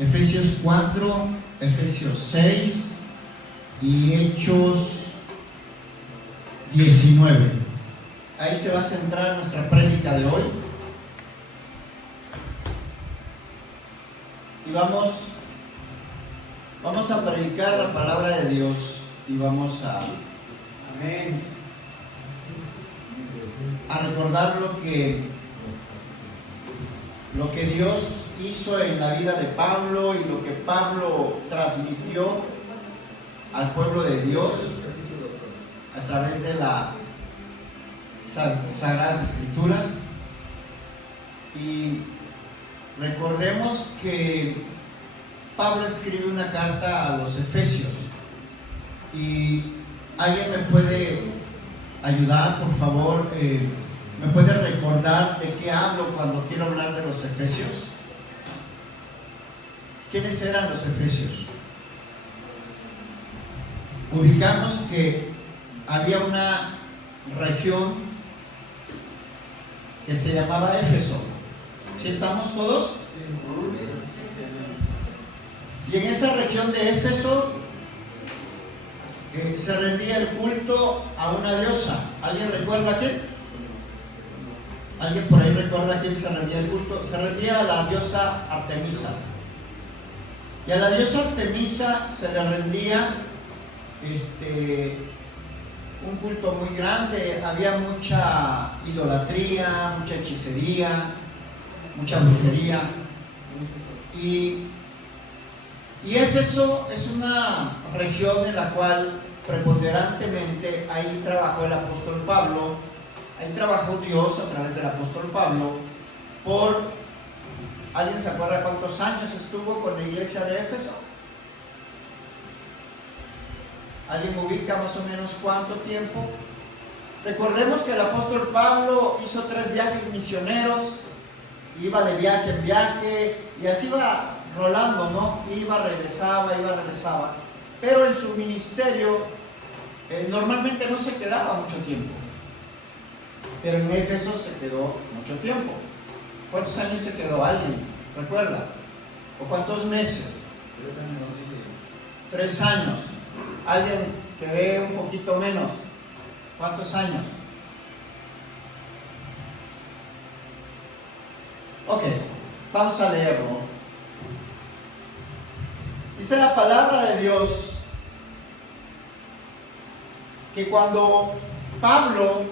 Efesios 4, Efesios 6 y Hechos 19. Ahí se va a centrar nuestra prédica de hoy. Y vamos a predicar la palabra de Dios y vamos a recordar lo que Dios hizo en la vida de Pablo y lo que Pablo transmitió al pueblo de Dios a través de las Sagradas Escrituras. Y recordemos que Pablo escribe una carta a los Efesios. Y alguien me puede ayudar, por favor, me puede recordar de qué hablo cuando quiero hablar de los Efesios. ¿Quiénes eran los Efesios? Ubicamos que había una región que se llamaba Éfeso. ¿Sí estamos todos? Y en esa región de Éfeso se rendía el culto a una diosa. ¿Alguien recuerda quién? ¿Alguien por ahí recuerda a quién se rendía el culto? Se rendía a la diosa Artemisa. Y a la diosa Artemisa se le rendía un culto muy grande. Había mucha idolatría, mucha hechicería, mucha brujería. Y Éfeso es una región en la cual preponderantemente ahí trabajó el apóstol Pablo, ahí trabajó Dios a través del apóstol Pablo por... ¿Alguien se acuerda cuántos años estuvo con la iglesia de Éfeso? ¿Alguien ubica más o menos cuánto tiempo? Recordemos que el apóstol Pablo hizo 3 viajes misioneros, iba de viaje en viaje y así iba rolando, ¿no? Iba, regresaba. Pero en su ministerio normalmente no se quedaba mucho tiempo. Pero en Éfeso se quedó mucho tiempo. ¿Cuántos años se quedó alguien? ¿Recuerda? ¿O cuántos meses? 3 años. Alguien que ve un poquito menos. ¿Cuántos años? Ok, vamos a leerlo. Dice la palabra de Dios que cuando Pablo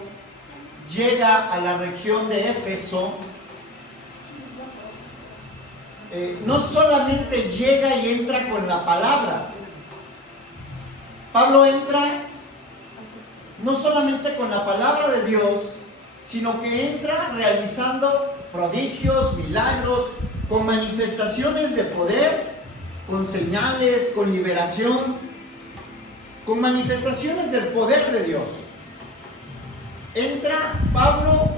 llega a la región de Éfeso, no solamente llega y entra con la palabra. Pablo entra no solamente con la palabra de Dios, sino que entra realizando prodigios, milagros, con manifestaciones de poder, con señales, con liberación, con manifestaciones del poder de Dios. Entra Pablo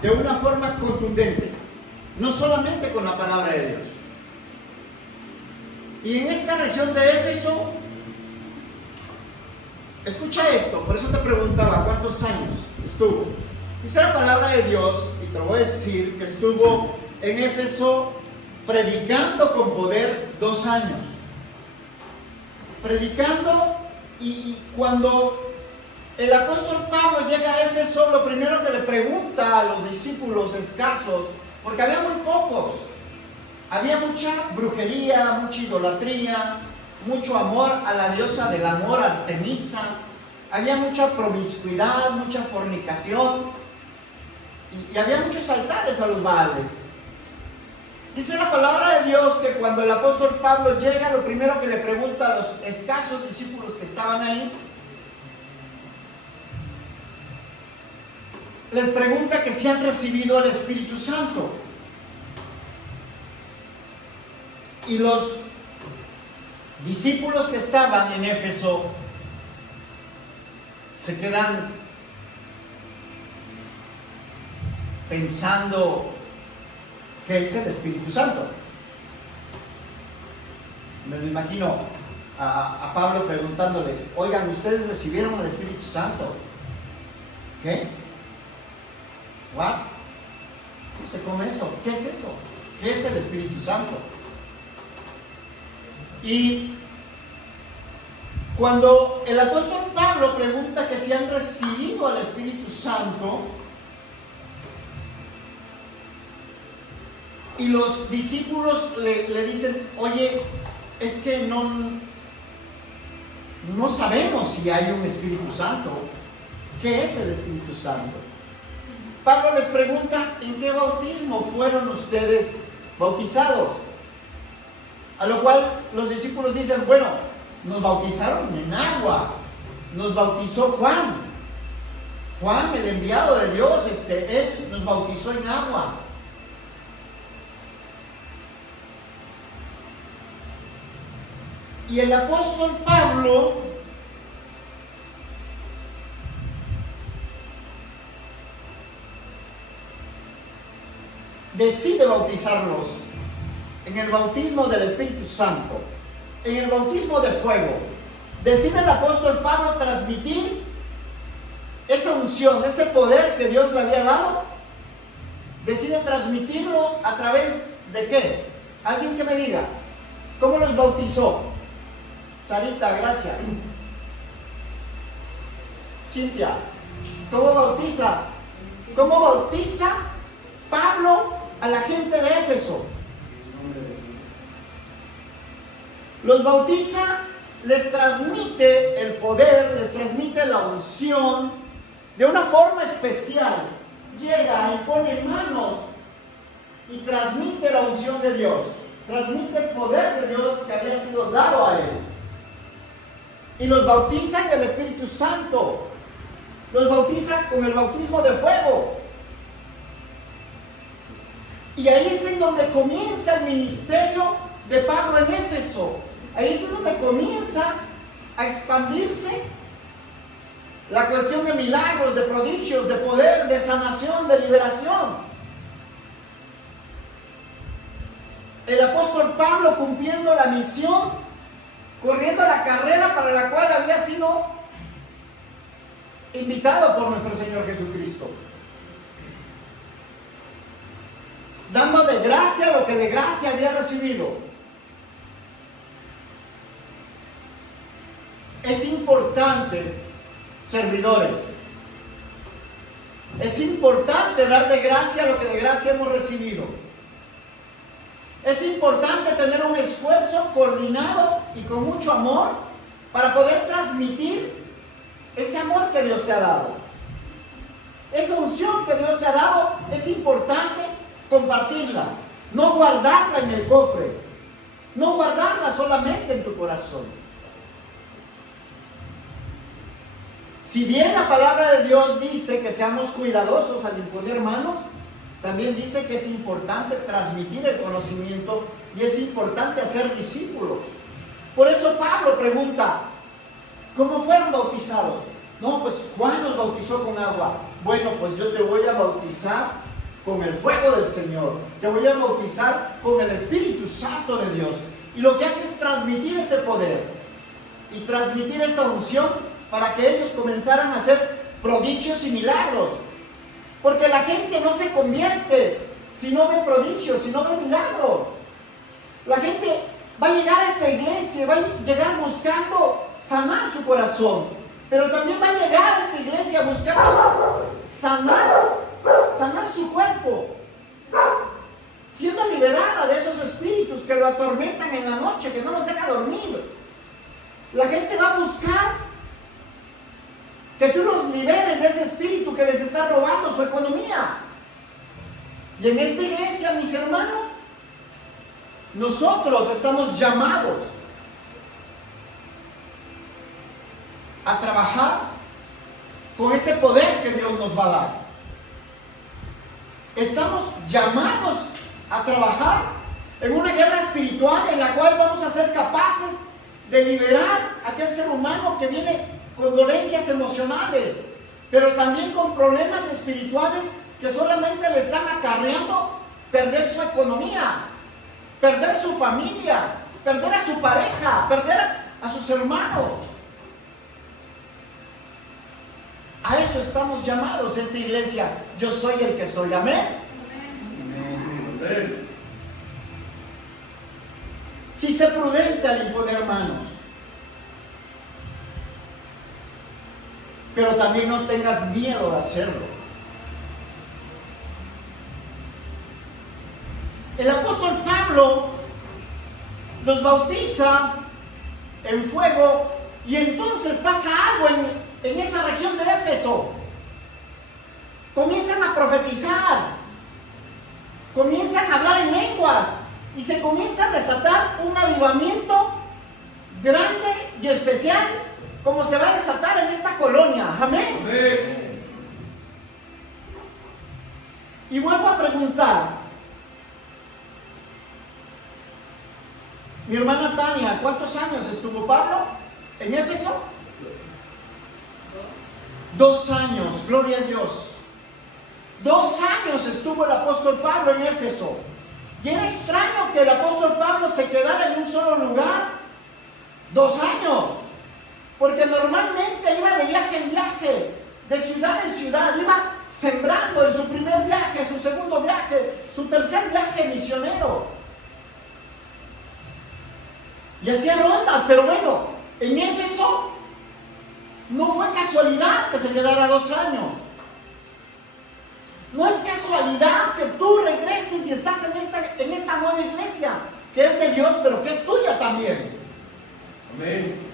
de una forma contundente, no solamente con la palabra de Dios. Y en esta región de Éfeso, escucha esto, por eso te preguntaba cuántos años estuvo. Dice la palabra de Dios, y te voy a decir que estuvo en Éfeso predicando con poder 2 años. Predicando, y cuando el apóstol Pablo llega a Éfeso, lo primero que le pregunta a los discípulos escasos, porque había muy pocos, había mucha brujería, mucha idolatría, mucho amor a la diosa del amor, Artemisa, había mucha promiscuidad, mucha fornicación, y había muchos altares a los Baales. Dice la palabra de Dios que cuando el apóstol Pablo llega, lo primero que le pregunta a los escasos discípulos que estaban ahí, les pregunta que si han recibido el Espíritu Santo. Y los discípulos que estaban en Éfeso se quedan pensando, ¿qué es el Espíritu Santo? Me lo imagino a Pablo preguntándoles, oigan, ¿ustedes recibieron el Espíritu Santo? ¿Qué? ¿What? ¿Cómo se come eso? ¿Qué es eso? ¿Qué es el Espíritu Santo? Y cuando el apóstol Pablo pregunta que si han recibido al Espíritu Santo, y los discípulos le dicen, oye, es que no sabemos si hay un Espíritu Santo. ¿Qué es el Espíritu Santo? Pablo les pregunta, ¿en qué bautismo fueron ustedes bautizados? A lo cual los discípulos dicen, bueno, nos bautizaron en agua, nos bautizó Juan, el enviado de Dios, él nos bautizó en agua. Y el apóstol Pablo decide bautizarlos en el bautismo del Espíritu Santo, en el bautismo de fuego. Decide el apóstol Pablo transmitir esa unción, ese poder que Dios le había dado. Decide transmitirlo a través de ¿qué? Alguien que me diga, ¿cómo los bautizó? Sarita, gracias. Cintia, ¿cómo bautiza? ¿Cómo bautiza Pablo a la gente de Éfeso? Los bautiza, les transmite el poder, les transmite la unción de una forma especial. Llega y pone manos y transmite la unción de Dios, transmite el poder de Dios que había sido dado a él. Y los bautiza en el Espíritu Santo, los bautiza con el bautismo de fuego. Y ahí es en donde comienza el ministerio de Pablo en Éfeso. Ahí es donde comienza a expandirse la cuestión de milagros, de prodigios, de poder, de sanación, de liberación. El apóstol Pablo cumpliendo la misión, corriendo la carrera para la cual había sido invitado por nuestro Señor Jesucristo. Dando de gracia lo que de gracia había recibido. Es importante, servidores, es importante dar de gracia lo que de gracia hemos recibido. Es importante tener un esfuerzo coordinado y con mucho amor para poder transmitir ese amor que Dios te ha dado. Esa unción que Dios te ha dado es importante compartirla, no guardarla en el cofre, no guardarla solamente en tu corazón. Si bien la palabra de Dios dice que seamos cuidadosos al imponer manos, también dice que es importante transmitir el conocimiento y es importante hacer discípulos. Por eso Pablo pregunta, ¿cómo fueron bautizados? No, pues Juan los bautizó con agua. Bueno, pues yo te voy a bautizar con el fuego del Señor. Te voy a bautizar con el Espíritu Santo de Dios. Y lo que hace es transmitir ese poder y transmitir esa unción para que ellos comenzaran a hacer prodigios y milagros. Porque la gente no se convierte si no ve prodigios, si no ve milagros. La gente va a llegar a esta iglesia, va a llegar buscando sanar su corazón, pero también va a llegar a esta iglesia buscando sanar su cuerpo, siendo liberada de esos espíritus que lo atormentan en la noche, que no los deja dormir. La gente va a buscar que tú los liberes de ese espíritu que les está robando su economía. Y en esta iglesia, mis hermanos, nosotros estamos llamados a trabajar con ese poder que Dios nos va a dar. Estamos llamados a trabajar en una guerra espiritual en la cual vamos a ser capaces de liberar a aquel ser humano que viene con dolencias emocionales, pero también con problemas espirituales que solamente le están acarreando perder su economía, perder su familia, perder a su pareja, perder a sus hermanos. A eso estamos llamados esta iglesia. Yo soy el que soy. Amén. Amén. Sí, sé prudente al imponer manos. Pero también no tengas miedo de hacerlo. El apóstol Pablo los bautiza en fuego y entonces pasa algo en esa región de Éfeso. Comienzan a profetizar, comienzan a hablar en lenguas y se comienza a desatar un avivamiento grande y especial como se va a desatar en esta colonia. Amén. Amén. Y vuelvo a preguntar, mi hermana Tania, ¿cuántos años estuvo Pablo en Éfeso? 2 años, gloria a Dios. 2 años estuvo el apóstol Pablo en Éfeso. Y era extraño que el apóstol Pablo se quedara en un solo lugar 2 años. Porque normalmente iba de viaje en viaje, de ciudad en ciudad, iba sembrando en su primer viaje, su segundo viaje, su tercer viaje misionero. Y hacía rondas, pero bueno, en Éfeso no fue casualidad que se quedara 2 años. No es casualidad que tú regreses y estás en esta nueva iglesia, que es de Dios, pero que es tuya también. Amén.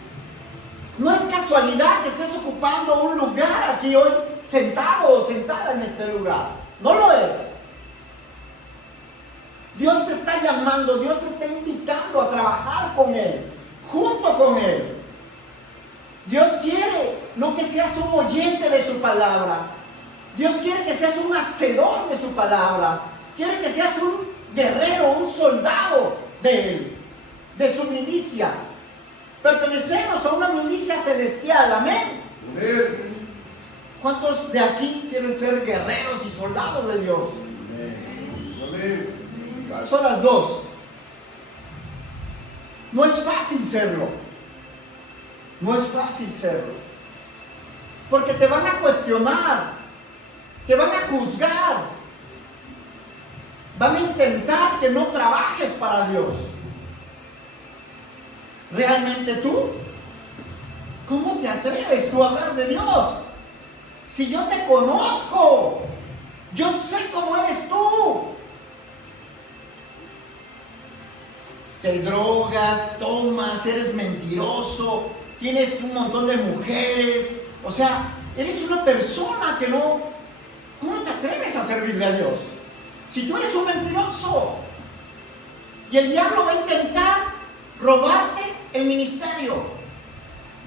No es casualidad que estés ocupando un lugar aquí hoy, sentado o sentada en este lugar. No lo es. Dios te está llamando, Dios te está invitando a trabajar con Él, junto con Él. Dios quiere no que seas un oyente de su palabra. Dios quiere que seas un hacedor de su palabra. Quiere que seas un guerrero, un soldado de Él, de su milicia. Pertenecemos a una milicia celestial, amén. Amén. ¿Cuántos de aquí quieren ser guerreros y soldados de Dios? Amén. Son las dos. No es fácil serlo. No es fácil serlo. Porque te van a cuestionar, te van a juzgar, van a intentar que no trabajes para Dios. ¿Realmente tú? ¿Cómo te atreves tú a hablar de Dios? Si yo te conozco, yo sé cómo eres tú. Te drogas, tomas, eres mentiroso, tienes un montón de mujeres. O sea, eres una persona que no... ¿Cómo te atreves a servirle a Dios? Si tú eres un mentiroso. Y el diablo va a intentar robarte el ministerio.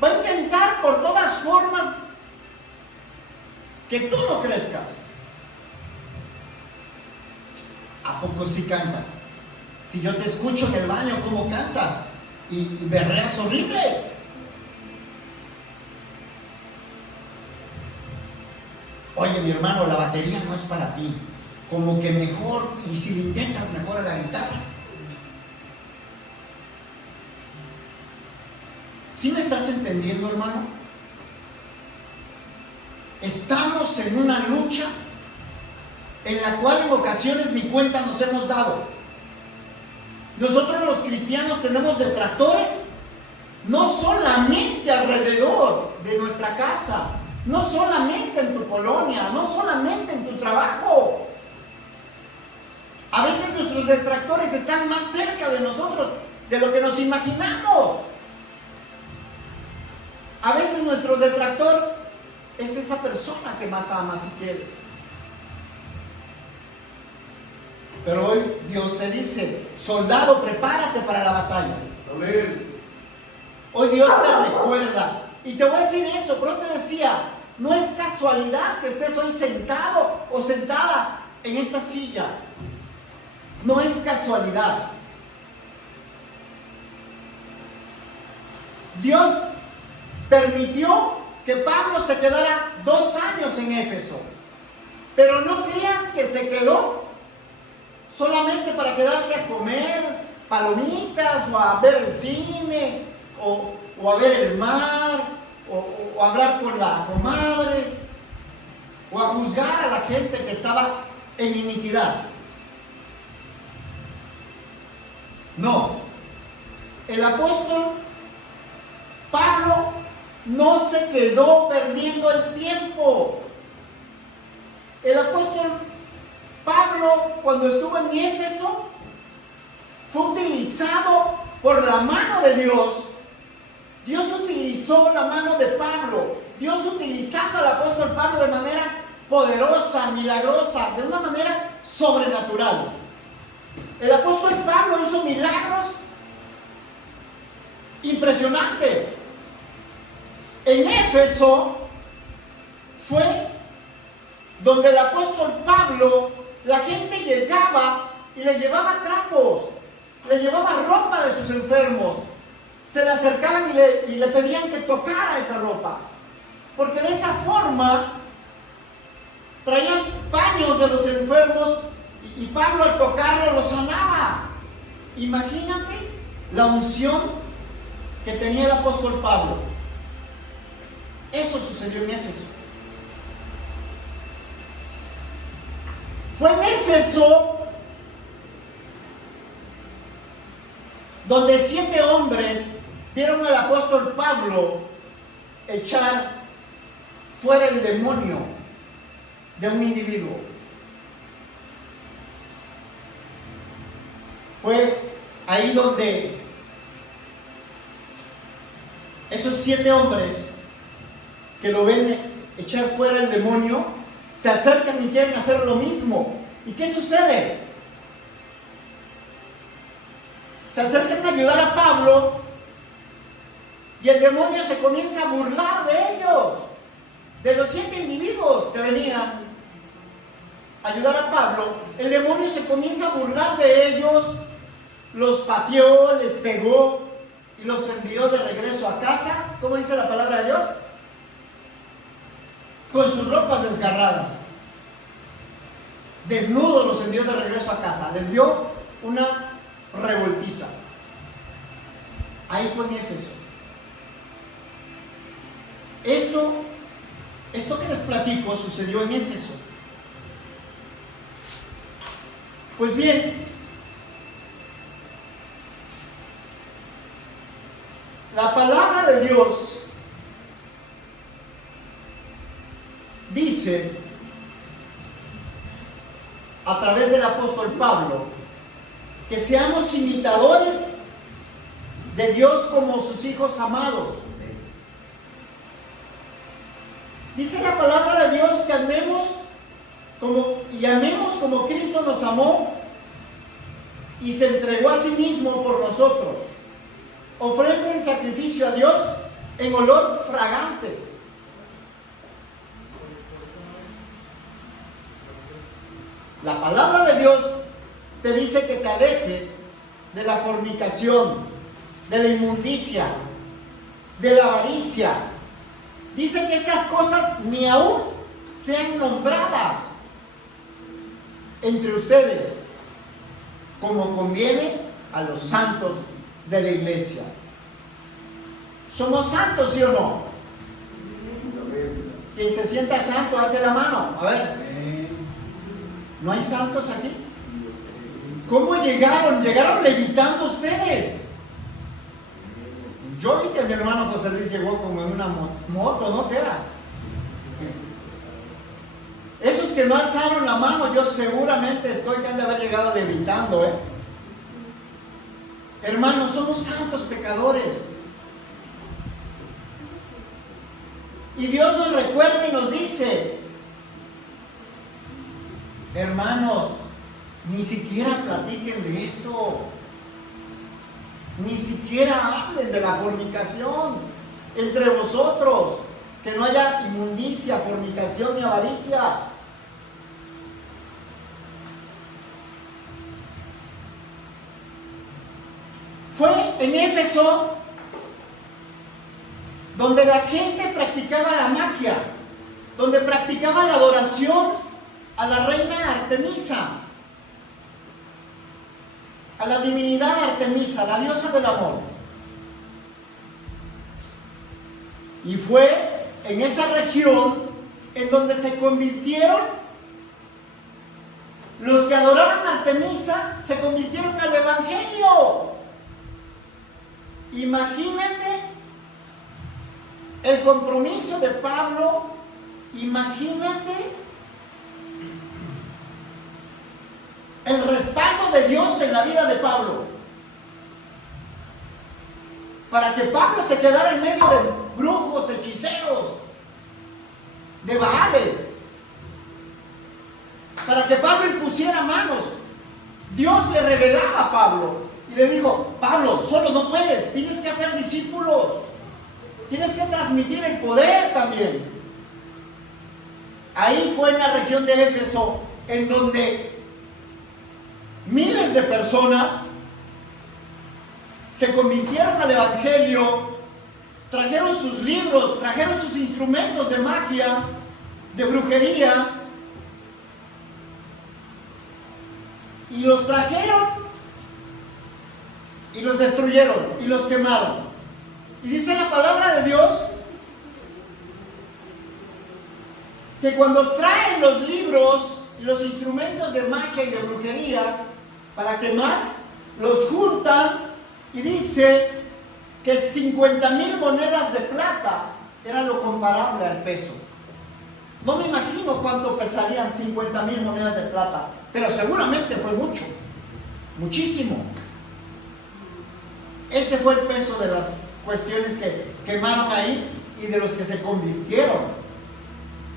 Va a intentar por todas formas que tú no crezcas. ¿A poco sí cantas? Si yo te escucho en el baño cómo cantas y berreas horrible. Oye, mi hermano, la batería no es para ti. Como que mejor, y si lo intentas, mejor a la guitarra. ¿Sí me estás entendiendo, hermano? Estamos en una lucha en la cual en ocasiones ni cuenta nos hemos dado. Nosotros los cristianos tenemos detractores no solamente alrededor de nuestra casa, no solamente en tu colonia, no solamente en tu trabajo. A veces nuestros detractores están más cerca de nosotros de lo que nos imaginamos. A veces nuestro detractor es esa persona que más amas y quieres. Pero hoy Dios te dice, soldado, prepárate para la batalla. Amén. Hoy Dios te recuerda. Y te voy a decir eso, pero te decía, no es casualidad que estés hoy sentado o sentada en esta silla. No es casualidad. Dios permitió que Pablo se quedara 2 años en Éfeso. Pero no creas que se quedó solamente para quedarse a comer palomitas o a ver el cine o a ver el mar o a hablar con la comadre o a juzgar a la gente que estaba en iniquidad. No. el apóstol Pablo no se quedó perdiendo el tiempo. El apóstol Pablo, cuando estuvo en Éfeso, fue utilizado por la mano de Dios. Dios utilizó la mano de Pablo. Dios utilizando al apóstol Pablo de manera poderosa, milagrosa, de una manera sobrenatural. El apóstol Pablo hizo milagros impresionantes. En Éfeso fue donde el apóstol Pablo, la gente llegaba y le llevaba trapos, le llevaba ropa de sus enfermos, se le acercaban y le pedían que tocara esa ropa, porque de esa forma traían paños de los enfermos y Pablo al tocarlo los sanaba. Imagínate la unción que tenía el apóstol Pablo. Eso sucedió en Éfeso. Fue en Éfeso donde 7 hombres vieron al apóstol Pablo echar fuera el demonio de un individuo. Fue ahí donde esos 7 hombres que lo ven echar fuera el demonio se acercan y quieren hacer lo mismo. ¿Y qué sucede? Se acercan a ayudar a Pablo y el demonio se comienza a burlar de ellos, de los 7 individuos que venían a ayudar a Pablo. El demonio se comienza a burlar de ellos, los pateó, les pegó y los envió de regreso a casa. ¿Cómo dice la palabra de Dios? Con sus ropas desgarradas, desnudos los envió de regreso a casa. Les dio una revoltiza. Ahí fue en Éfeso. Esto que les platico sucedió en Éfeso. Pues bien, la palabra de Dios dice, a través del apóstol Pablo, que seamos imitadores de Dios como sus hijos amados. Dice la palabra de Dios que amemos como Cristo nos amó y se entregó a sí mismo por nosotros. Ofrenda el sacrificio a Dios en olor fragante. La palabra de Dios te dice que te alejes de la fornicación, de la inmundicia, de la avaricia. Dice que estas cosas ni aún sean nombradas entre ustedes, como conviene a los santos de la iglesia. ¿Somos santos, sí o no? Quien se sienta santo, alce la mano. A ver. ¿No hay santos aquí? ¿Cómo llegaron? Llegaron levitando ustedes. Yo vi que mi hermano José Luis llegó como en una moto, ¿no? ¿Qué era? Esos que no alzaron la mano, yo seguramente estoy que han de haber llegado levitando, ¿eh? Hermanos, somos santos pecadores. Y Dios nos recuerda y nos dice, hermanos, ni siquiera platiquen de eso. Ni siquiera hablen de la fornicación entre vosotros. Que no haya inmundicia, fornicación ni avaricia. Fue en Éfeso donde la gente practicaba la magia, donde practicaba la adoración a la reina Artemisa, a la divinidad Artemisa, la diosa del amor. Y fue en esa región en donde se convirtieron los que adoraban a Artemisa, se convirtieron al Evangelio. Imagínate el compromiso de Pablo, imagínate el respaldo de Dios en la vida de Pablo. Para que Pablo se quedara en medio de brujos, hechiceros, de Baales. Para que Pablo impusiera manos. Dios le revelaba a Pablo y le dijo: Pablo, solo no puedes, tienes que hacer discípulos, tienes que transmitir el poder también. Ahí fue en la región de Éfeso en donde miles de personas se convirtieron al Evangelio, trajeron sus libros, trajeron sus instrumentos de magia, de brujería, y los trajeron y los destruyeron y los quemaron. Y dice la palabra de Dios que cuando traen los libros y los instrumentos de magia y de brujería para quemar, los juntan, y dice que 50,000 monedas de plata era lo comparable al peso. No me imagino cuánto pesarían 50,000 monedas de plata, pero seguramente fue mucho, muchísimo. Ese fue el peso de las cuestiones que quemaron ahí y de los que se convirtieron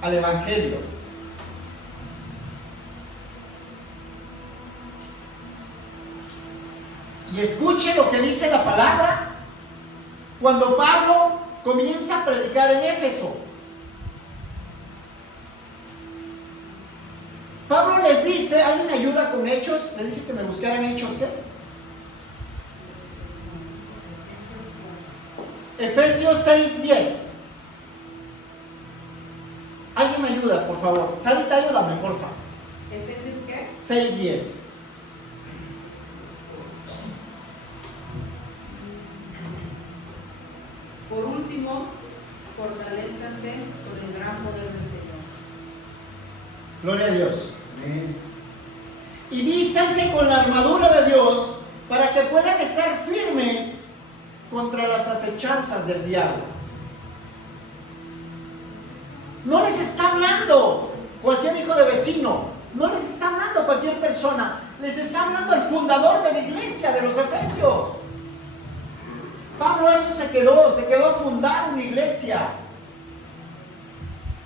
al Evangelio. Y escuche lo que dice la palabra cuando Pablo comienza a predicar en Éfeso. Pablo les dice, ¿alguien me ayuda con Hechos? Les dije que me buscaran Hechos, ¿qué? Efesios 6:10. ¿Alguien me ayuda, por favor? Sarita, ayúdame, por favor. ¿Efesios qué? 6:10. Por último, fortalezcanse con el gran poder del Señor. Gloria a Dios. Y vístanse con la armadura de Dios para que puedan estar firmes contra las acechanzas del diablo. No les está hablando cualquier hijo de vecino, no les está hablando cualquier persona, les está hablando el fundador de la iglesia, de los Efesios. Pablo eso se quedó a fundar una iglesia.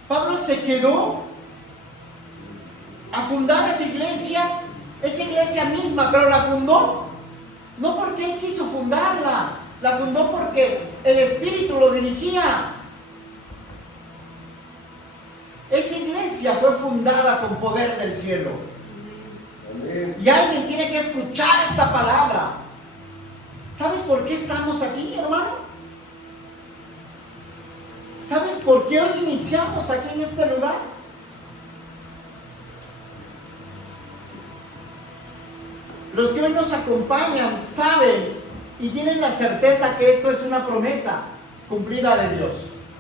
Pablo se quedó a fundar esa iglesia misma, pero la fundó no porque él quiso fundarla, la fundó porque el Espíritu lo dirigía. Esa iglesia fue fundada con poder del cielo. Amén. Y alguien tiene que escuchar esta palabra. ¿Sabes por qué estamos aquí, hermano? ¿Sabes por qué hoy iniciamos aquí en este lugar? Los que hoy nos acompañan saben y tienen la certeza que esto es una promesa cumplida de Dios.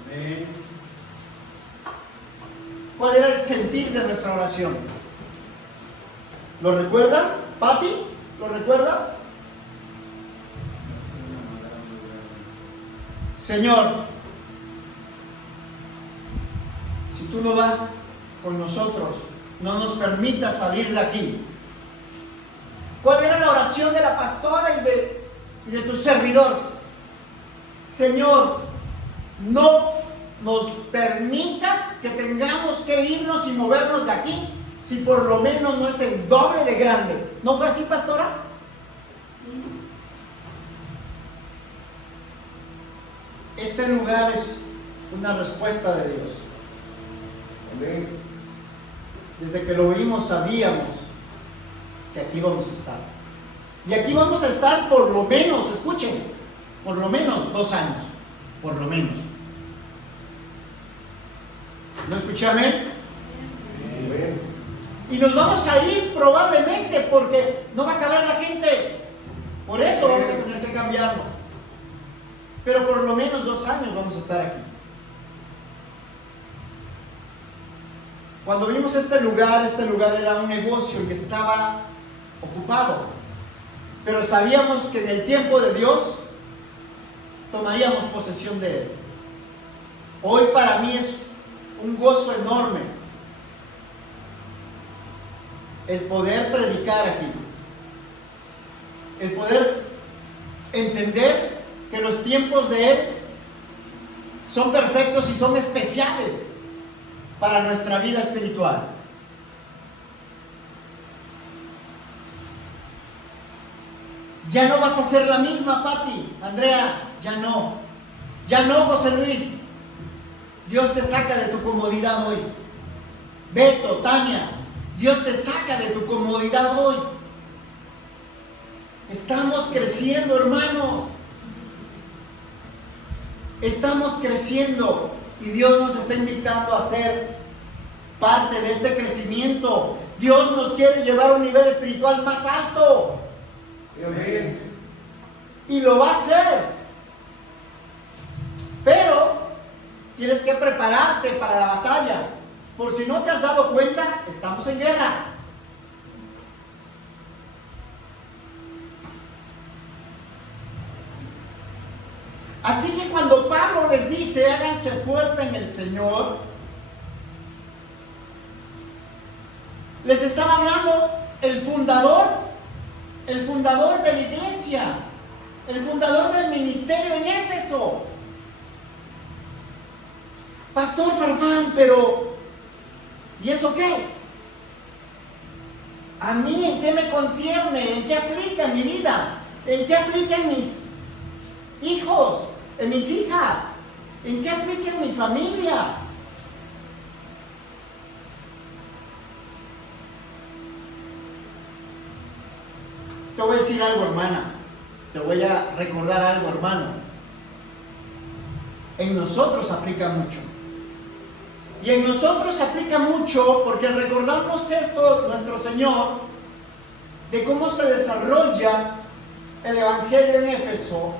Amén. ¿Cuál era el sentir de nuestra oración? ¿Lo recuerdan? ¿Pati? ¿Lo recuerdas? Señor, si tú no vas con nosotros, no nos permitas salir de aquí. ¿Cuál era la oración de la pastora y de tu servidor? Señor, no nos permitas que tengamos que irnos y movernos de aquí, si por lo menos no es el doble de grande. ¿No fue así, pastora? Este lugar es una respuesta de Dios. Amén. Desde que lo oímos sabíamos que aquí vamos a estar. Y aquí vamos a estar por lo menos, escuchen, por lo menos 2 años. Por lo menos. ¿No escuché amén? Amén. Y nos vamos a ir probablemente porque no va a caber la gente. Por eso vamos a tener que cambiarnos. Pero por lo menos 2 años vamos a estar aquí. Cuando vimos este lugar era un negocio y estaba ocupado. Pero sabíamos que en el tiempo de Dios tomaríamos posesión de él. Hoy para mí es un gozo enorme el poder predicar aquí, el poder entender que los tiempos de él son perfectos y son especiales para nuestra vida espiritual. Ya no vas a ser la misma, Pati, Andrea, ya no. Ya no, José Luis. Dios te saca de tu comodidad hoy. Beto, Tania, Dios te saca de tu comodidad hoy. Estamos creciendo, hermanos. Estamos creciendo y Dios nos está invitando a ser parte de este crecimiento. Dios nos quiere llevar a un nivel espiritual más alto. Amén. Y lo va a hacer. Pero tienes que prepararte para la batalla. Por si no te has dado cuenta, estamos en guerra. Así que cuando Pablo les dice, háganse fuerte en el Señor, les estaba hablando el fundador de la iglesia, el fundador del ministerio en Éfeso. Pastor Farfán, pero ¿y eso qué? ¿A mí en qué me concierne? ¿En qué aplica en mi vida? ¿En qué aplica en mis hijos? ¿En mis hijas? ¿En qué aplica en mi familia? Te voy a decir algo, hermana. Te voy a recordar algo, hermano. En nosotros aplica mucho. Y en nosotros aplica mucho porque al recordarnos esto, nuestro Señor, de cómo se desarrolla el Evangelio en Éfeso,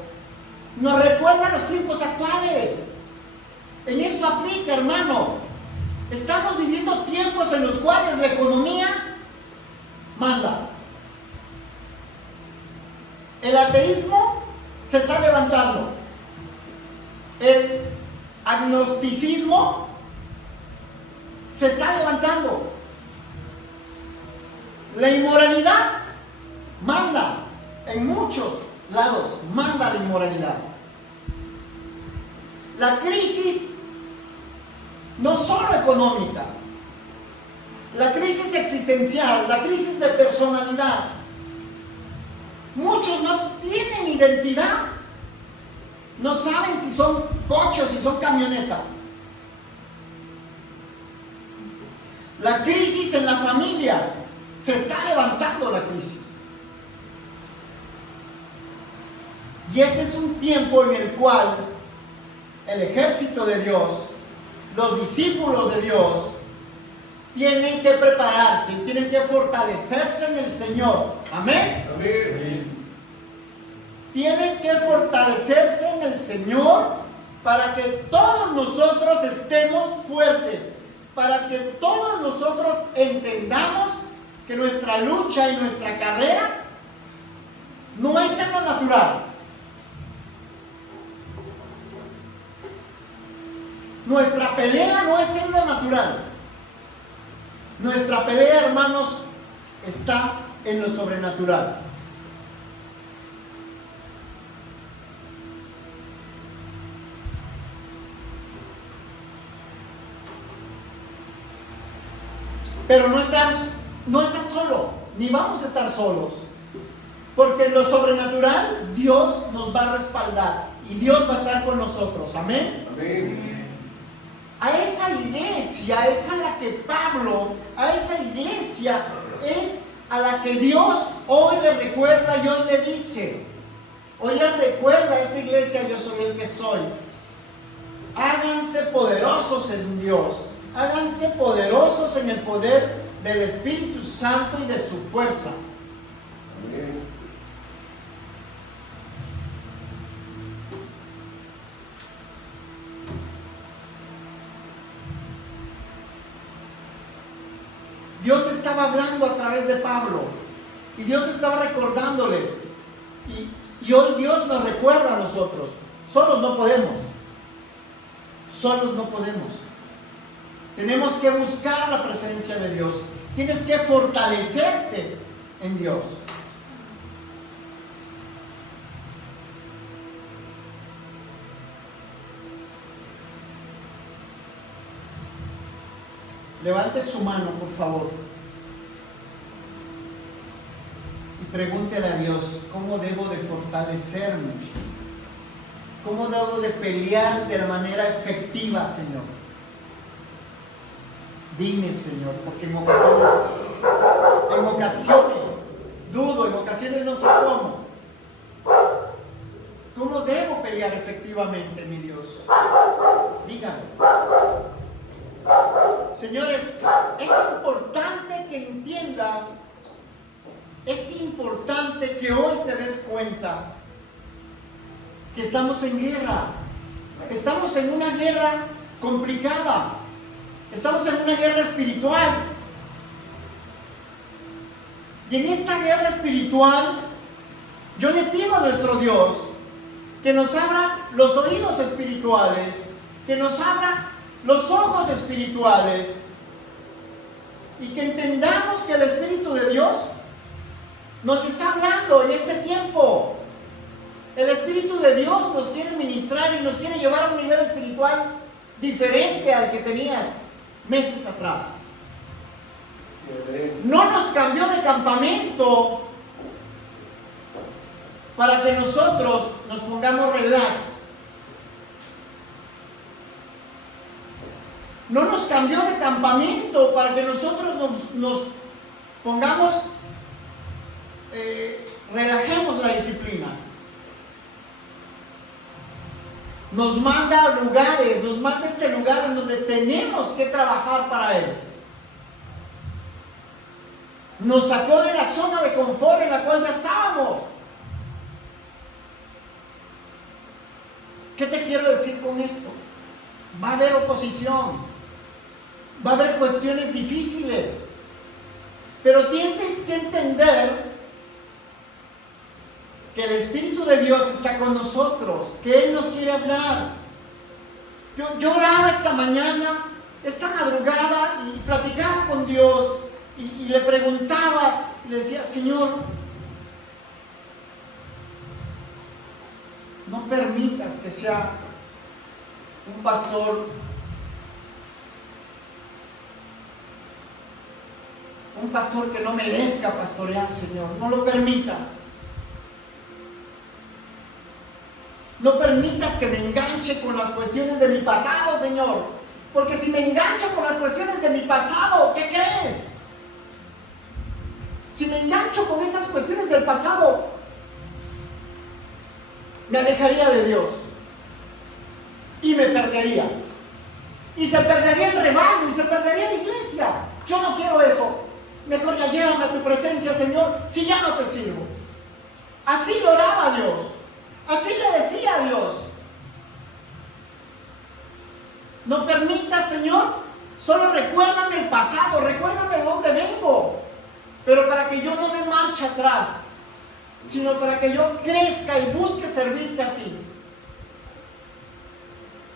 nos recuerda los tiempos actuales. En esto aplica, hermano. Estamos viviendo tiempos en los cuales la economía manda. El ateísmo se está levantando. El agnosticismo se está levantando. La inmoralidad manda. En muchos lados manda la inmoralidad. La crisis no solo económica, la crisis existencial, la crisis de personalidad. Muchos no tienen identidad, no saben si son cochos, si son camionetas. La crisis en la familia, se está levantando la crisis. Y ese es un tiempo en el cual el ejército de Dios, los discípulos de Dios, tienen que prepararse, tienen que fortalecerse en el Señor. Amén. Amén. Tienen que fortalecerse en el Señor para que todos nosotros estemos fuertes, para que todos nosotros entendamos que nuestra lucha y nuestra carrera no es en lo natural. Nuestra pelea no es en lo natural. Nuestra pelea, hermanos, está en lo sobrenatural. Pero no estás solo, ni vamos a estar solos. Porque en lo sobrenatural Dios nos va a respaldar y Dios va a estar con nosotros. Amén. Amén. A esa iglesia es a la que Pablo, a esa iglesia es a la que Dios hoy le recuerda y hoy le dice, hoy le recuerda a esta iglesia: yo soy el que soy. Háganse poderosos en Dios, háganse poderosos en el poder del Espíritu Santo y de su fuerza. Amén. Dios estaba hablando a través de Pablo y Dios estaba recordándoles y hoy Dios nos recuerda a nosotros: Solos no podemos. Solos no podemos. Tenemos que buscar la presencia de Dios. Tienes que fortalecerte en Dios. Levante su mano, por favor, y pregúntele a Dios: ¿cómo debo de fortalecerme? ¿Cómo debo de pelear de la manera efectiva, Señor? Dime, Señor, porque en ocasiones dudo, en ocasiones no sé cómo. ¿Cómo debo pelear efectivamente, mi Dios? Dígame. Señores, es importante que entiendas, es importante que hoy te des cuenta que estamos en guerra. Estamos en una guerra complicada. Estamos en una guerra espiritual. Y en esta guerra espiritual, yo le pido a nuestro Dios que nos abra los oídos espirituales, que nos abra los ojos espirituales, y que entendamos que el Espíritu de Dios nos está hablando en este tiempo. El Espíritu de Dios nos quiere ministrar y nos quiere llevar a un nivel espiritual diferente al que tenías meses atrás. No nos cambió de campamento para que nosotros nos pongamos relax. No nos cambió de campamento para que nosotros nos pongamos, relajemos la disciplina. Nos manda a lugares, nos manda a este lugar en donde tenemos que trabajar para Él. Nos sacó de la zona de confort en la cual ya estábamos. ¿Qué te quiero decir con esto? Va a haber oposición, va a haber cuestiones difíciles, pero tienes que entender que el Espíritu de Dios está con nosotros, que Él nos quiere hablar. Yo oraba esta mañana, esta madrugada, y platicaba con Dios, y le preguntaba, y le decía: Señor, no permitas que sea un pastor, que no merezca pastorear, Señor. No lo permitas. No permitas que me enganche con las cuestiones de mi pasado, Señor. Porque si me engancho con las cuestiones de mi pasado, ¿qué crees? Si me engancho con esas cuestiones del pasado, me alejaría de Dios. Y me perdería. Y se perdería el rebaño, y se perdería la iglesia. Yo no quiero eso. Mejor ya llévame a tu presencia, Señor, si ya no te sirvo. Así lo oraba Dios. Así le decía a Dios: no permitas, Señor, solo recuérdame el pasado, recuérdame de dónde vengo, pero para que yo no me marche atrás, sino para que yo crezca y busque servirte a ti.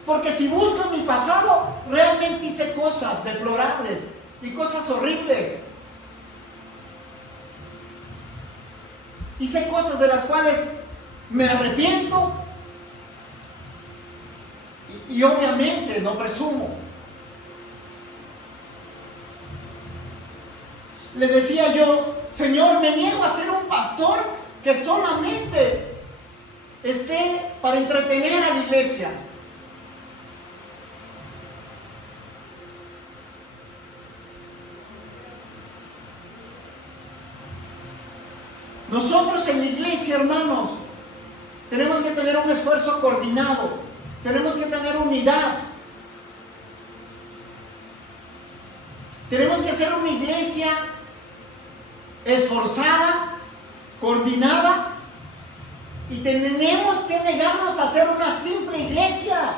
Porque si busco en mi pasado, realmente hice cosas deplorables y cosas horribles. Hice cosas de las cuales me arrepiento y obviamente no presumo. Le decía yo: Señor, me niego a ser un pastor que solamente esté para entretener a la iglesia. Nosotros en la iglesia, hermanos, tenemos que tener un esfuerzo coordinado, tenemos que tener unidad, tenemos que ser una iglesia esforzada, coordinada, y tenemos que negarnos a ser una simple iglesia.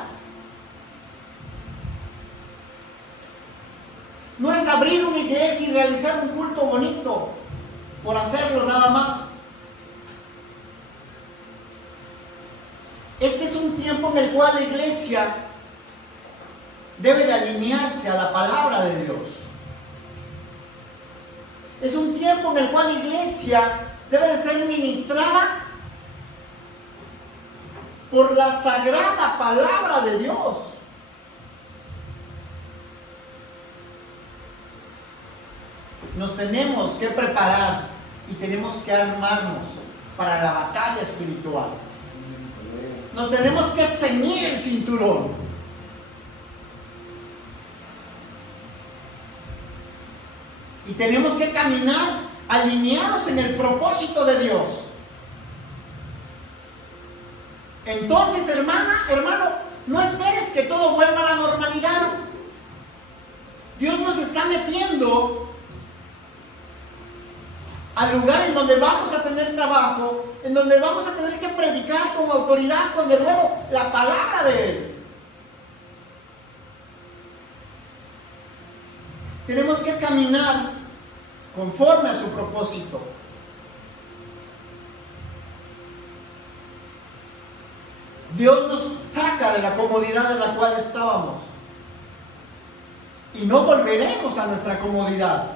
No es abrir una iglesia y realizar un culto bonito por hacerlo nada más. Este es un tiempo en el cual la iglesia debe de alinearse a la palabra de Dios. Es un tiempo en el cual la iglesia debe de ser ministrada por la sagrada palabra de Dios. Nos tenemos que preparar y tenemos que armarnos para la batalla espiritual. Nos tenemos que ceñir el cinturón. Y tenemos que caminar alineados en el propósito de Dios. Entonces, hermano, no esperes que todo vuelva a la normalidad. Dios nos está metiendo al lugar en donde vamos a tener trabajo, en donde vamos a tener que predicar con autoridad, con denuedo, la palabra de Él. Tenemos que caminar conforme a su propósito. Dios nos saca de la comodidad en la cual estábamos y no volveremos a nuestra comodidad.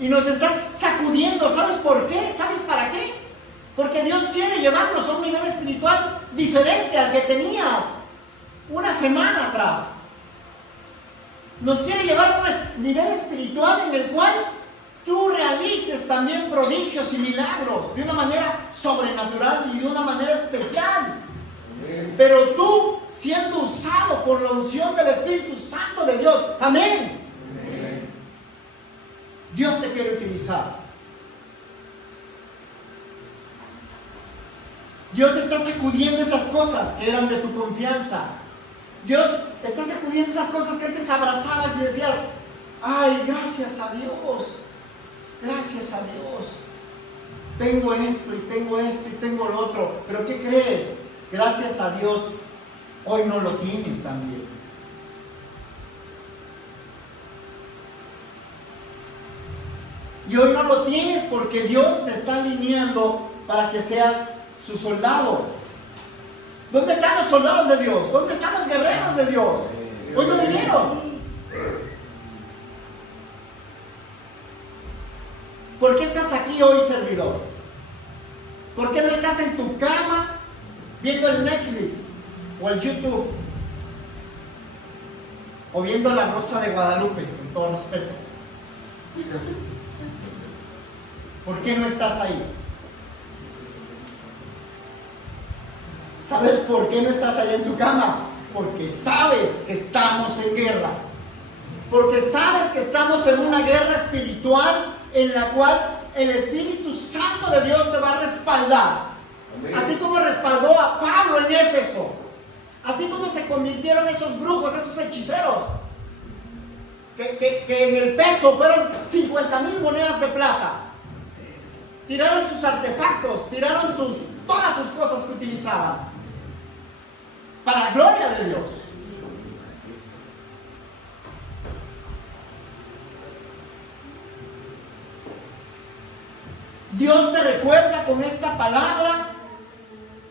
Y nos está sacudiendo. ¿Sabes por qué? ¿Sabes para qué? Porque Dios quiere llevarnos a un nivel espiritual diferente al que tenías una semana atrás. Nos quiere llevar a un nivel espiritual en el cual tú realices también prodigios y milagros de una manera sobrenatural y de una manera especial. Amén. Pero tú siendo usado por la unción del Espíritu Santo de Dios. Amén. Dios te quiere utilizar. Dios está sacudiendo esas cosas que eran de tu confianza. Dios está sacudiendo esas cosas que antes abrazabas y decías: ay, gracias a Dios, gracias a Dios. Tengo esto y tengo esto y tengo lo otro. Pero ¿qué crees? Gracias a Dios, hoy no lo tienes también. Y hoy no lo tienes porque Dios te está alineando para que seas su soldado. ¿Dónde están los soldados de Dios? ¿Dónde están los guerreros de Dios? Hoy no vinieron. ¿Por qué estás aquí hoy, servidor? ¿Por qué no estás en tu cama viendo el Netflix o el YouTube? O viendo La Rosa de Guadalupe, con todo respeto. ¿Por qué no estás ahí? ¿Sabes por qué no estás ahí en tu cama? Porque sabes que estamos en guerra. Porque sabes que estamos en una guerra espiritual en la cual el Espíritu Santo de Dios te va a respaldar. Amén. Así como respaldó a Pablo en Éfeso. Así como se convirtieron esos brujos, esos hechiceros. Que en el peso fueron 50,000 monedas de plata. Tiraron sus artefactos, tiraron todas sus cosas que utilizaban. Para gloria de Dios. Dios te recuerda con esta palabra.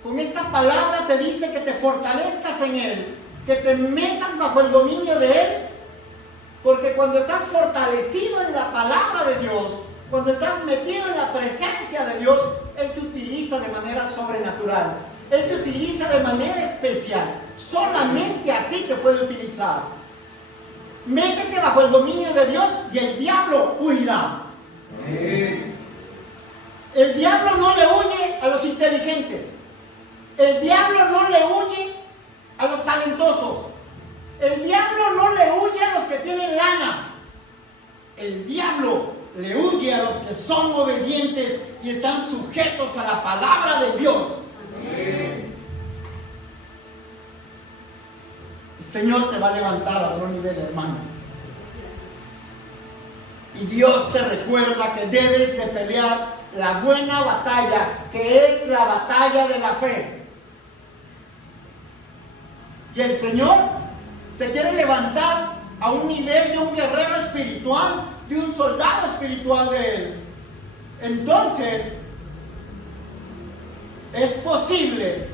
Con esta palabra te dice que te fortalezcas en Él, que te metas bajo el dominio de Él. Porque cuando estás fortalecido en la palabra de Dios, cuando estás metido en la presencia de Dios, Él te utiliza de manera sobrenatural. Él te utiliza de manera especial. Solamente así te puede utilizar. Métete bajo el dominio de Dios y el diablo huirá. Amén. El diablo no le huye a los inteligentes. El diablo no le huye a los talentosos. El diablo no le huye a los que tienen lana. El diablo le huye a los que son obedientes y están sujetos a la palabra de Dios. Amén. El Señor te va a levantar a otro nivel, hermano. Y Dios te recuerda que debes de pelear la buena batalla, que es la batalla de la fe. Y el Señor te quiere levantar a un nivel de un guerrero espiritual, de un soldado espiritual de Él. Entonces, Es posible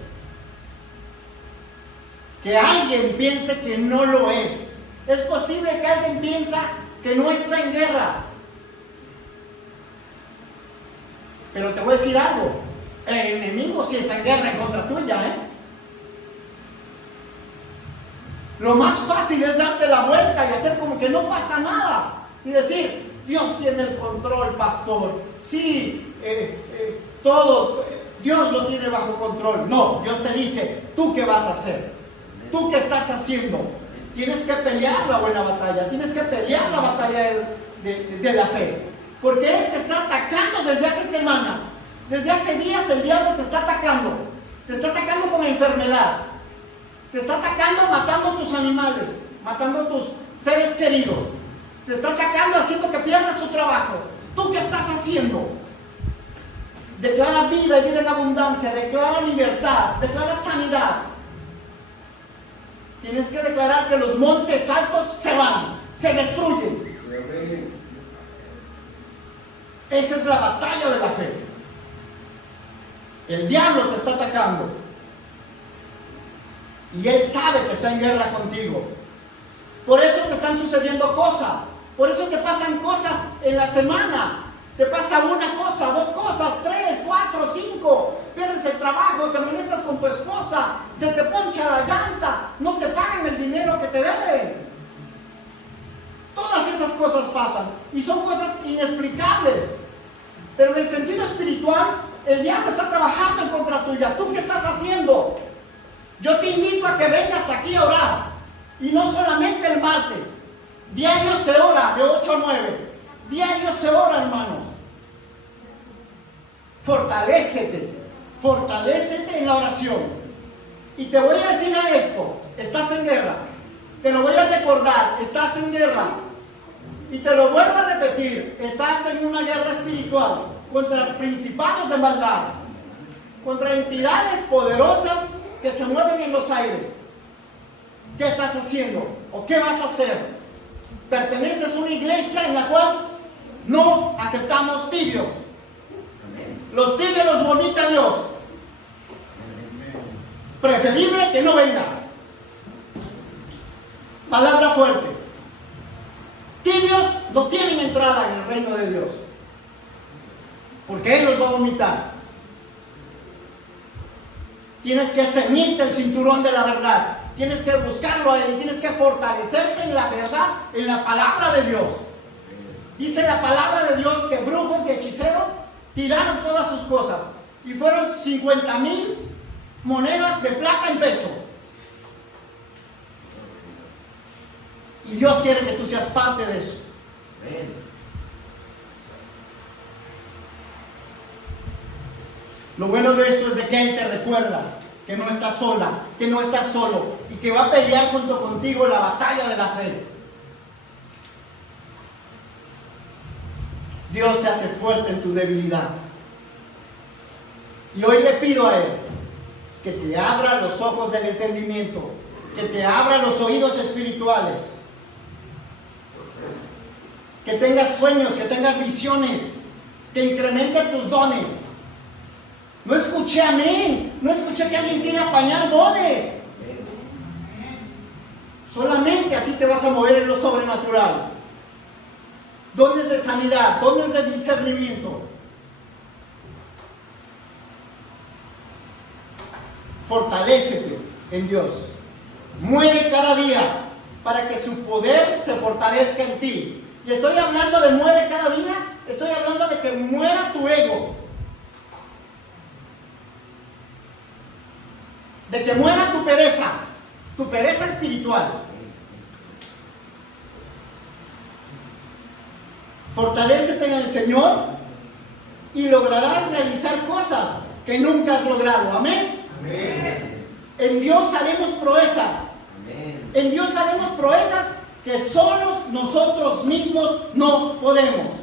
que alguien piense que no lo es. Es posible que alguien piensa que no está en guerra. Pero te voy a decir algo. El enemigo sí está en guerra en contra tuya, ¿eh? Lo más fácil es darte la vuelta y hacer como que no pasa nada. Y decir, Dios tiene el control, pastor. Sí, todo, Dios lo tiene bajo control. No, Dios te dice, ¿tú qué vas a hacer? ¿Tú qué estás haciendo? Tienes que pelear la buena batalla. Tienes que pelear la batalla de la fe. Porque Él te está atacando desde hace semanas. Desde hace días el diablo te está atacando. Te está atacando con enfermedad. Te está atacando matando tus animales, matando tus seres queridos. Te está atacando haciendo que pierdas tu trabajo. ¿Tú qué estás haciendo? Declara vida y vida en abundancia. Declara libertad. Declara sanidad. Tienes que declarar que los montes altos se van, se destruyen. Esa es la batalla de la fe. El diablo te está atacando. Y él sabe que está en guerra contigo. Por eso te están sucediendo cosas. Por eso te pasan cosas en la semana. Te pasa una cosa, dos cosas, 3, 4, 5. Pierdes el trabajo, te molestas con tu esposa, se te poncha la llanta, no te pagan el dinero que te deben. Todas esas cosas pasan y son cosas inexplicables. Pero en el sentido espiritual, el diablo está trabajando en contra tuya. ¿Tú qué estás haciendo? Yo te invito a que vengas aquí a orar. Y no solamente el martes. Diario se ora de 8 a 9. Diario se ora, hermanos. Fortalécete. Fortalécete en la oración. Y te voy a decir esto. Estás en guerra. Te lo voy a recordar. Estás en guerra. Y te lo vuelvo a repetir. Estás en una guerra espiritual. Contra principados de maldad. Contra entidades poderosas que se mueven en los aires. ¿Qué estás haciendo? ¿O qué vas a hacer? Perteneces a una iglesia en la cual no aceptamos tibios. Los tibios los vomita Dios. Preferible que no vengas. Palabra fuerte. Tibios no tienen entrada en el reino de Dios. Porque Él los va a vomitar. Tienes que ceñirte el cinturón de la verdad. Tienes que buscarlo a Él y tienes que fortalecerte en la verdad, en la palabra de Dios. Dice la palabra de Dios que brujos y hechiceros tiraron todas sus cosas. Y fueron 50,000 monedas de plata en peso. Y Dios quiere que tú seas parte de eso. Lo bueno de esto es de que Él te recuerda que no estás sola, que no estás solo y que va a pelear junto contigo la batalla de la fe. Dios se hace fuerte en tu debilidad. Y hoy le pido a Él que te abra los ojos del entendimiento, que te abra los oídos espirituales, que tengas sueños, que tengas visiones, que incremente tus dones. No escuché amén. No escuché que alguien quiere apañar dones. Solamente así te vas a mover en lo sobrenatural. Dones de sanidad, dones de discernimiento. Fortalécete en Dios. Muere cada día para que su poder se fortalezca en ti. Y estoy hablando de muere cada día. Estoy hablando de que muera tu ego. De que muera tu pereza espiritual. Fortalécete en el Señor y lograrás realizar cosas que nunca has logrado. Amén. Amén. En Dios haremos proezas. Amén. En Dios haremos proezas que solos nosotros mismos no podemos.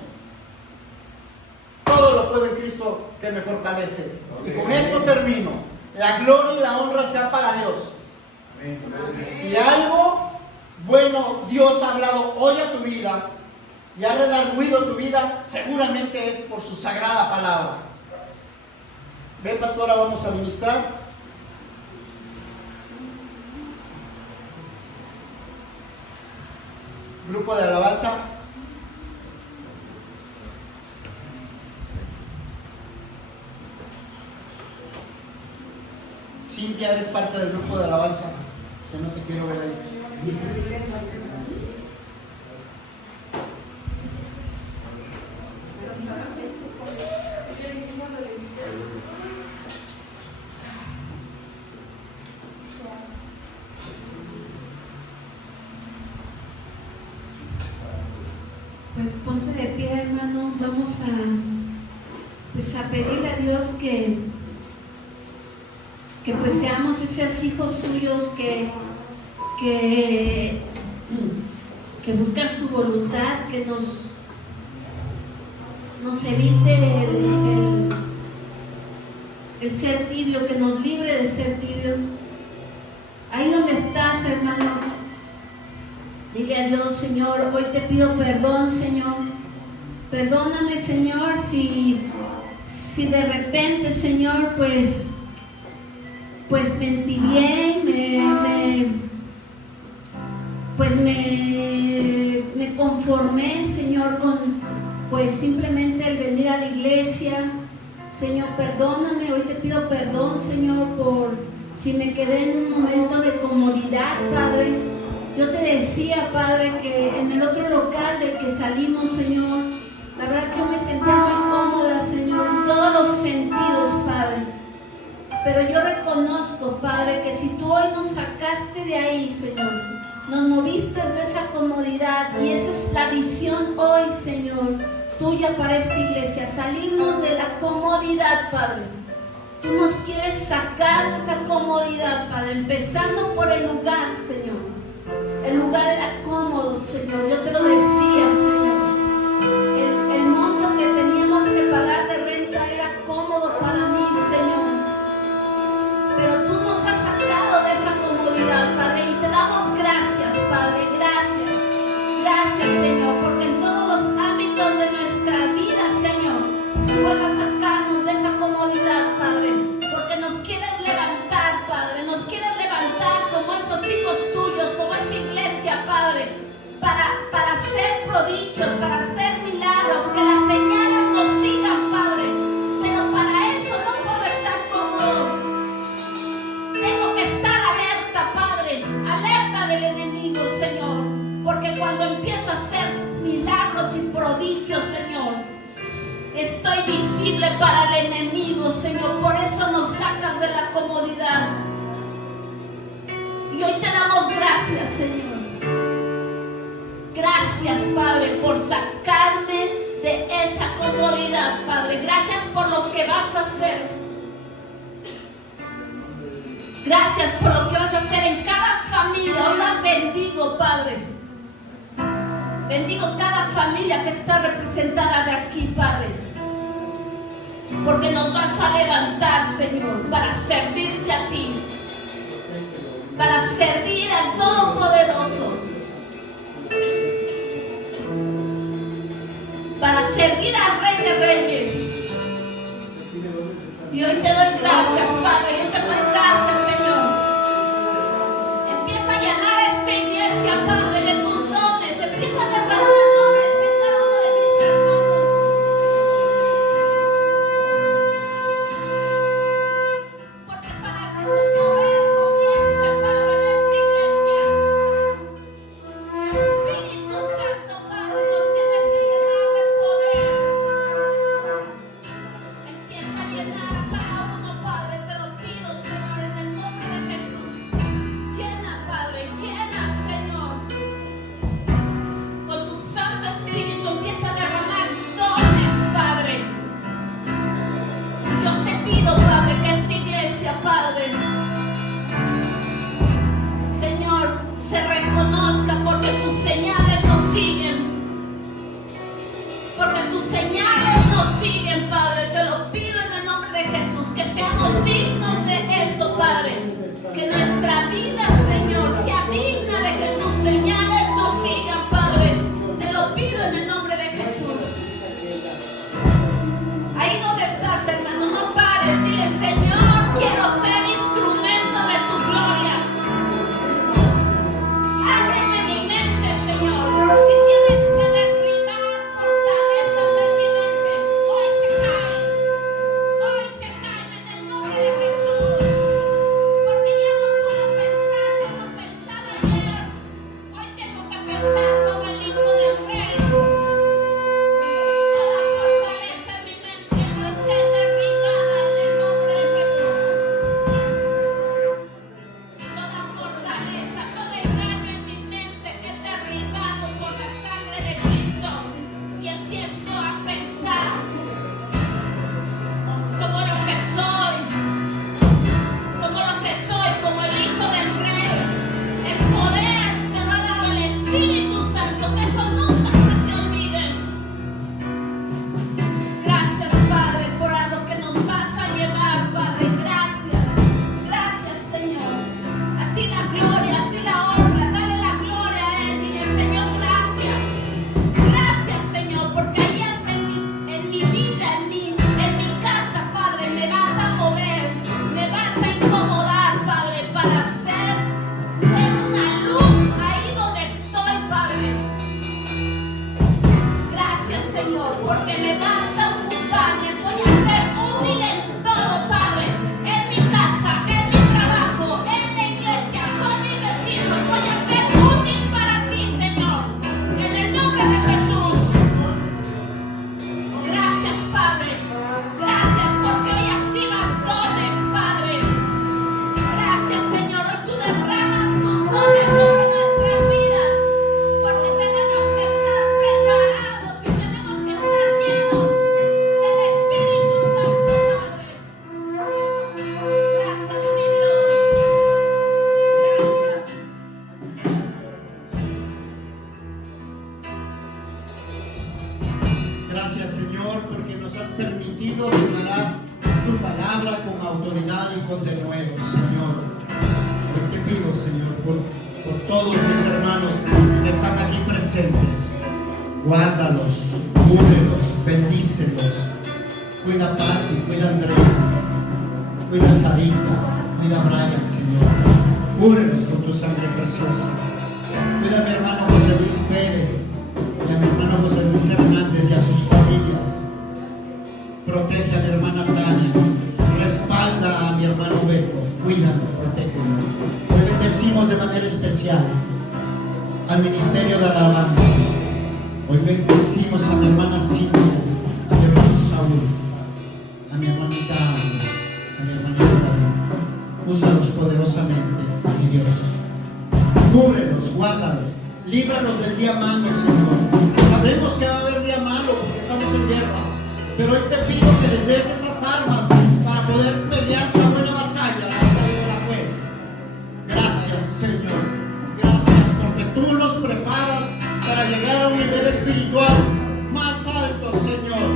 Todo lo puedo en Cristo que me fortalece. Y con esto termino. La gloria y la honra sea para Dios. Si algo bueno Dios ha hablado hoy a tu vida y ha redarguido tu vida, seguramente es por su sagrada palabra. Ven, pastora, vamos a ministrar. Grupo de alabanza. Cintia, eres parte del grupo de alabanza. Yo no te quiero ver ahí. Pues ponte de pie, hermano. Vamos a pedirle a Dios que pues seamos esos hijos suyos que buscan su voluntad, que nos evite el ser tibio, que nos libre de ser tibio. Ahí donde estás, hermano, dile a Dios: Señor, hoy te pido perdón, Señor. Perdóname, Señor, si de repente, Señor, pues mentí bien, me conformé, Señor, con pues simplemente el venir a la iglesia. Señor, perdóname, hoy te pido perdón, Señor, por si me quedé en un momento de comodidad, Padre. Yo te decía, Padre, que en el otro local del que salimos, Señor, la verdad que yo me sentía muy cómoda, Señor, en todos los sentidos, Padre. Pero yo reconozco, Padre, que si tú hoy nos sacaste de ahí, Señor, nos moviste de esa comodidad, y esa es la visión hoy, Señor, tuya para esta iglesia, salirnos de la comodidad, Padre. Tú nos quieres sacar de esa comodidad, Padre, empezando por el lugar, Señor. El lugar era cómodo, Señor, yo te lo decía, Señor. El monto que teníamos que pagar de renta era cómodo para mí, Señor. Pero tú nos has sacado de esa comodidad, Padre, y te damos gracias, Padre, gracias. Gracias, Señor, porque en todos los ámbitos de nuestra vida, Señor, tú vas a sacarnos de esa comodidad, Padre, porque nos quieres levantar, Padre, nos quieres levantar como esos hijos tuyos, como esa iglesia, Padre, para hacer prodigios, para hacer milagros, que las señales nos sigan, Padre. Pero para eso no puedo estar cómodo. Tengo que estar alerta, Padre, alerta del enemigo, Señor, porque cuando empiezo a hacer milagros y prodigios, Señor, estoy visible para el enemigo, Señor. Por eso nos sacas de la comodidad. Y hoy te damos gracias, Señor. Gracias, Padre, por sacarme de esa comodidad, Padre. Gracias por lo que vas a hacer. Gracias por lo que vas a hacer en cada familia. Hoy las bendigo, Padre. Bendigo cada familia que está representada de aquí, Padre. Porque nos vas a levantar, Señor, para servirte a ti. Para servir al Todopoderoso. Para servir al Rey de Reyes. Y hoy te doy gracias, Padre. Yo te doy gracias, Señor. Empieza a llenar a esta iglesia, Padre, de tus dones. Empieza a derramar dones en cada uno de mis hermanos. Porque para que tu poder comience, Padre, en esta iglesia. Espíritu Santo, Padre, nos tienes que llenar de poder. Empieza a llenar a cada uno, Padre, te lo pido, para ser una luz ahí donde estoy, Padre. Gracias, Señor, porque me vas a ocupar, me voy a ser útil en todo, Padre, en mi casa, en mi trabajo, en la iglesia, con mis vecinos, voy a ser útil para ti, Señor, en el nombre de Jesús. Gracias, Padre, gracias porque hoy activas dones, Padre. Gracias, Señor, hoy tú derramas tus dones sobre nuestras vidas, porque tenemos que estar preparados y tenemos que estar llenos del Espíritu Santo, Padre. Gracias, mi Dios. Gracias, Señor, porque nos has permitido declarar tu palabra con autoridad y con denuedo, Señor. Hoy te pido, Señor, por todos mis hermanos que están aquí presentes. Guárdalos, cúbrelos, bendícelos. Cuida a Pati, cuida a Andrea, cuida a Sarita, cuida a Brian, Señor. Cúbrelos con tu sangre preciosa. Cuida a mi hermano José Luis Pérez y a mi hermano José Luis Hernández y a sus familias. Protege a mi hermana Tania. Respalda a mi hermano Beto. Cuídalo, protégelo. Hoy bendecimos de manera especial al Ministerio de Alabanza. Hoy bendecimos a mi hermana Cintia, a mi hermano Saúl, a mi hermanita Ana, a mi hermanita David. Úsalos poderosamente, mi Dios. Cúbrelos, guárdalos, líbranos del día malo, Señor. Sabemos que va a haber día malo porque estamos en guerra, pero hoy te pido que les des esas armas para poder pelear la buena batalla, la batalla de la fe. Gracias, Señor. Gracias porque tú nos preparas para llegar a un nivel espiritual más alto, Señor.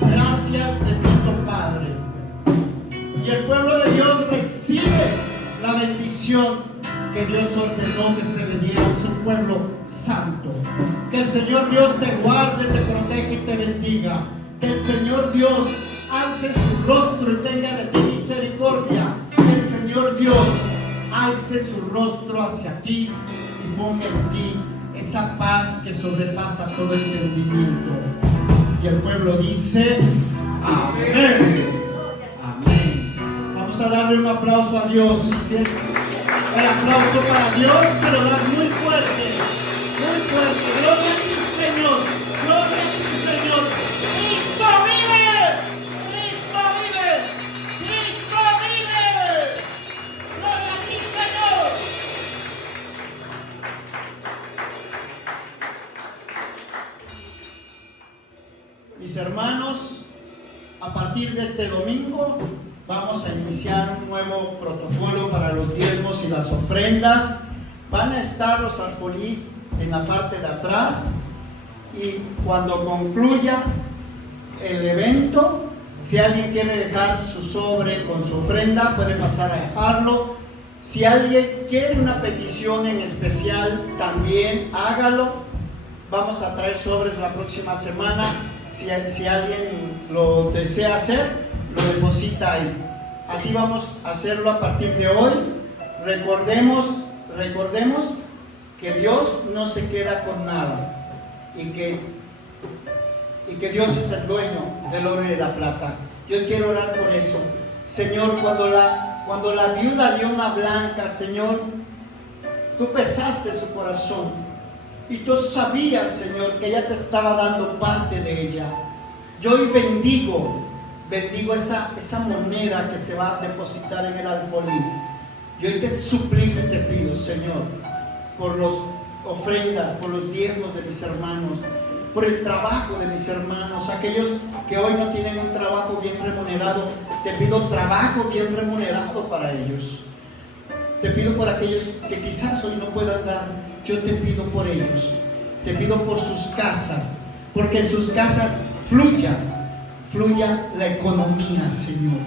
Gracias, bendito Padre. Y el pueblo de Dios recibe la bendición que Dios ordenó que se le diera a su pueblo santo. Que el Señor Dios te guarde, te protege y te bendiga. Que el Señor Dios alce su rostro y tenga de ti misericordia. Que el Señor Dios alce su rostro hacia ti y ponga en ti esa paz que sobrepasa todo entendimiento. Y el pueblo dice: amén. Amén. Vamos a darle un aplauso a Dios. Y si es el aplauso para Dios, se lo das muy fuerte, muy fuerte. Gloria a ti, Señor. Gloria a ti, Señor. Cristo vive. Cristo vive. Cristo vive. Gloria a ti, Señor. Mis hermanos, a partir de este domingo vamos a iniciar un nuevo protocolo para los diezmos y las ofrendas. Van a estar los alfolís en la parte de atrás, y cuando concluya el evento, si alguien quiere dejar su sobre con su ofrenda, puede pasar a dejarlo. Si alguien quiere una petición en especial, también hágalo. Vamos a traer sobres la próxima semana. Si alguien lo desea hacer, lo deposita ahí. Así vamos a hacerlo a partir de hoy. Recordemos que Dios no se queda con nada, y que Dios es el dueño del oro y de la plata. Yo quiero orar por eso. Señor, cuando la viuda dio una blanca, Señor, tú pesaste su corazón y tú sabías, Señor, que ella te estaba dando parte de ella. Yo hoy bendigo esa moneda que se va a depositar en el alfolí. Yo hoy te suplico y te pido, Señor, por las ofrendas, por los diezmos de mis hermanos, por el trabajo de mis hermanos, aquellos que hoy no tienen un trabajo bien remunerado. Te pido trabajo bien remunerado para ellos. Te pido por aquellos que quizás hoy no puedan dar. Yo te pido por ellos. Te pido por sus casas, porque en sus casas fluya la economía, Señor.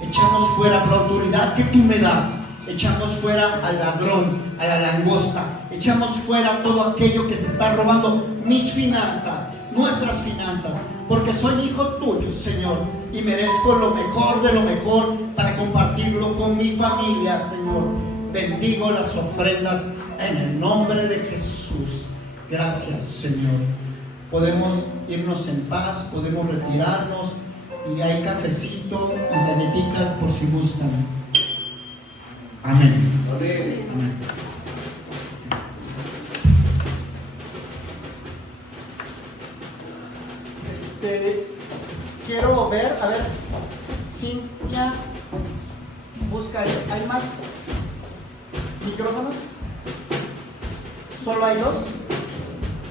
Echamos fuera la autoridad que tú me das. Echamos fuera al ladrón, a la langosta. Echamos fuera todo aquello que se está robando mis finanzas, nuestras finanzas, porque soy hijo tuyo, Señor. y merezco lo mejor de lo mejor para compartirlo con mi familia, Señor. Bendigo las ofrendas en el nombre de Jesús. Gracias, Señor. Podemos irnos en paz, podemos retirarnos y hay cafecito y galletitas por si gustan. Amén. Amén. Amén. Quiero ver, a ver, Cintia, busca, ¿hay más micrófonos? ¿Solo hay 2?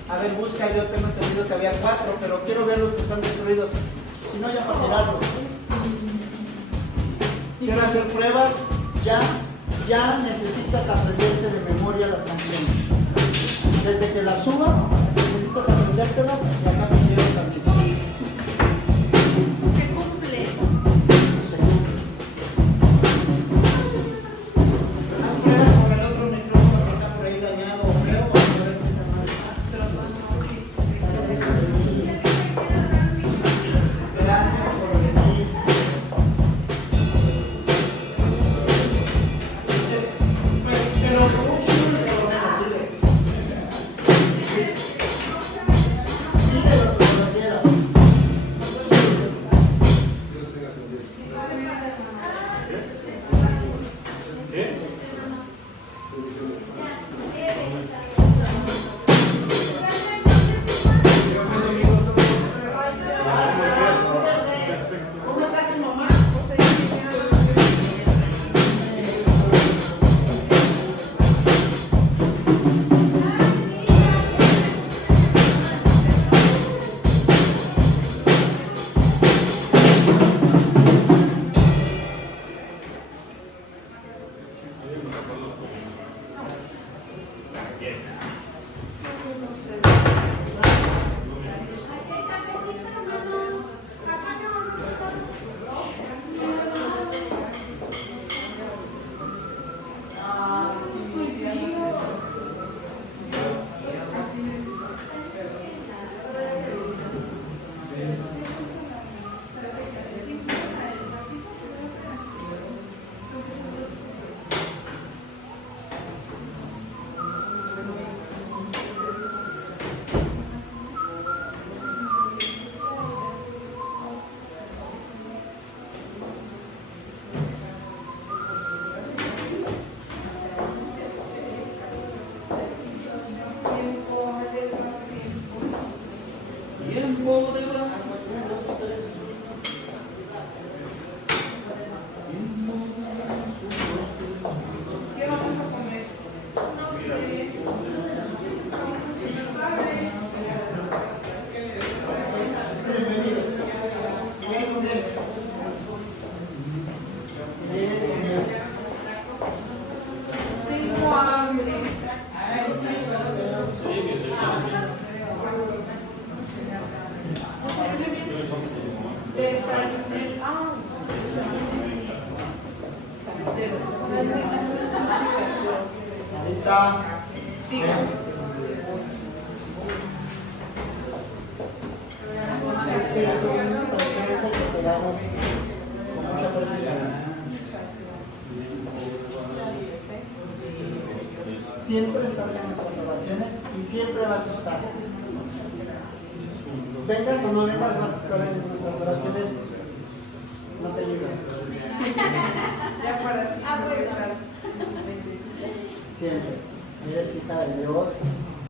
A ver, busca, yo tengo entendido que había 4, pero quiero ver los que están destruidos. Si no, ya para tirarlo. Quiero hacer pruebas, ya necesitas aprenderte de memoria las canciones. Desde que las suba, necesitas aprendértelas y acá te quiero también. Siempre estás en nuestras oraciones y siempre vas a estar. Vengas o no vengas, vas a estar en nuestras oraciones. No te libres. Ya para siempre estar. Siempre. Eres hija de Dios.